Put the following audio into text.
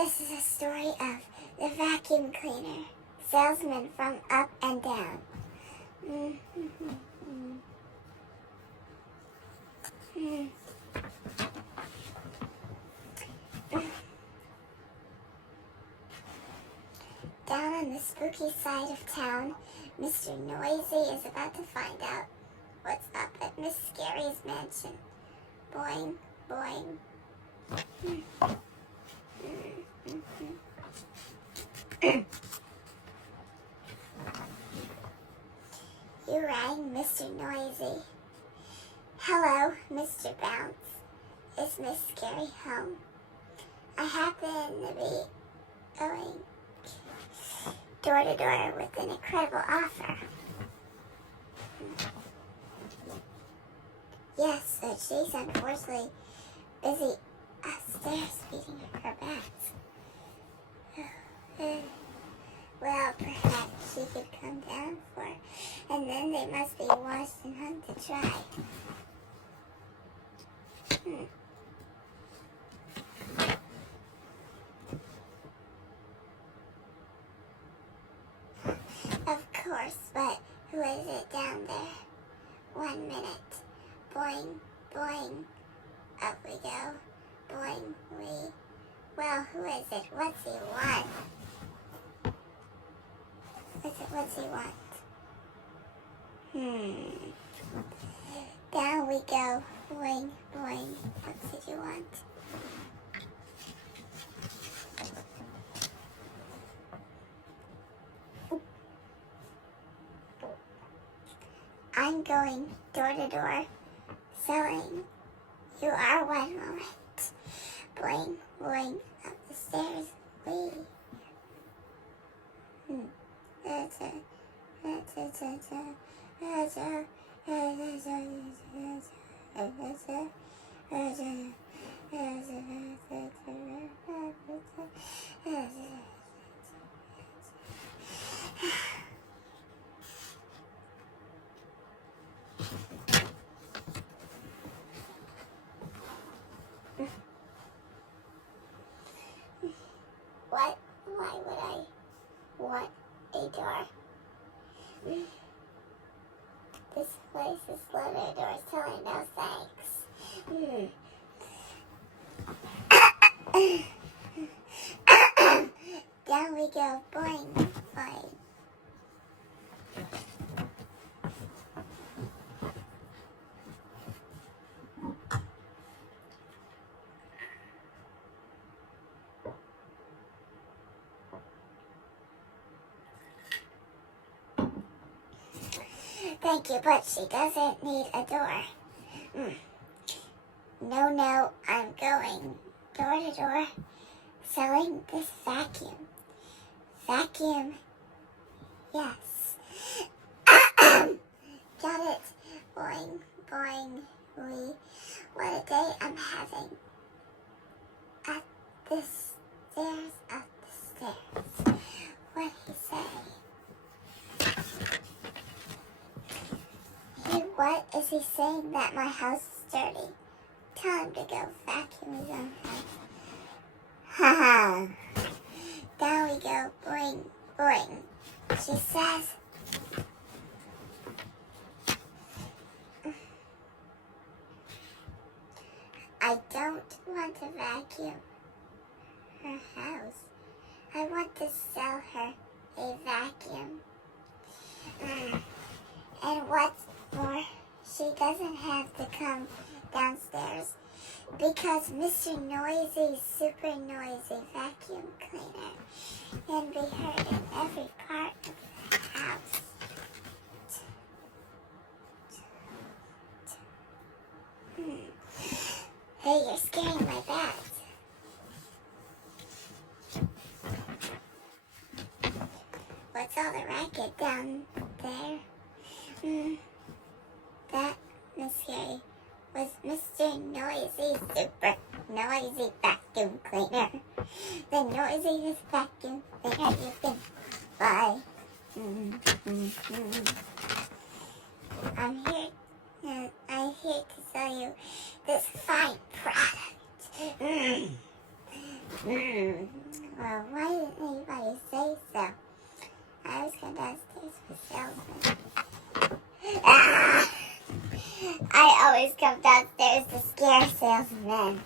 This is a story of the vacuum cleaner, salesman from Up and Down. Down on the spooky side of town, Mr. Noisy is about to find out what's up at Miss Scary's mansion. Boing, boing. You rang, Mr. Noisy. Hello, Mr. Bounce. Is Miss Scary home? I happen to be going door to door with an incredible offer. Yes, but she's unfortunately busy upstairs feeding her bats. Well, perhaps she could come down for it, and then they must be washed and hung to dry. Of course, but who is it down there? 1 minute. Boing, boing. Up we go. Boing, we. Well, who is it? What's he want? What's he want? Down we go. Boing, boing. What did you want? I'm going door to door, selling. You are 1 moment. Boing, boing, up the stairs, we. What? Why would I want a door? This place is loaded of doors telling no thanks. Down we go, boing, boing. Thank you, but she doesn't need a door. No, I'm going door to door selling this vacuum. Vacuum, yes. Got it. Boing, boing, we. What a day I'm having. At the stairs, up the stairs. What'd he say? What is he saying? That my house is dirty? Tell him to go vacuum his own house. Ha ha. Down we go. Boing, boing. She says, I don't want to vacuum her house. I want to sell her a vacuum. And what's more, she doesn't have to come downstairs because Mr. Noisy's super noisy vacuum cleaner can be heard in every part of the house. Hey, you're scaring my bats. What's all the racket down there? That, Miss Scary, was Mr. Noisy, super noisy vacuum cleaner. The noisiest vacuum cleaner you can buy. I'm here to sell you this fine product. Well, why didn't anybody say so? I always come downstairs for salesmen. Ah! I always come downstairs to scare salesmen.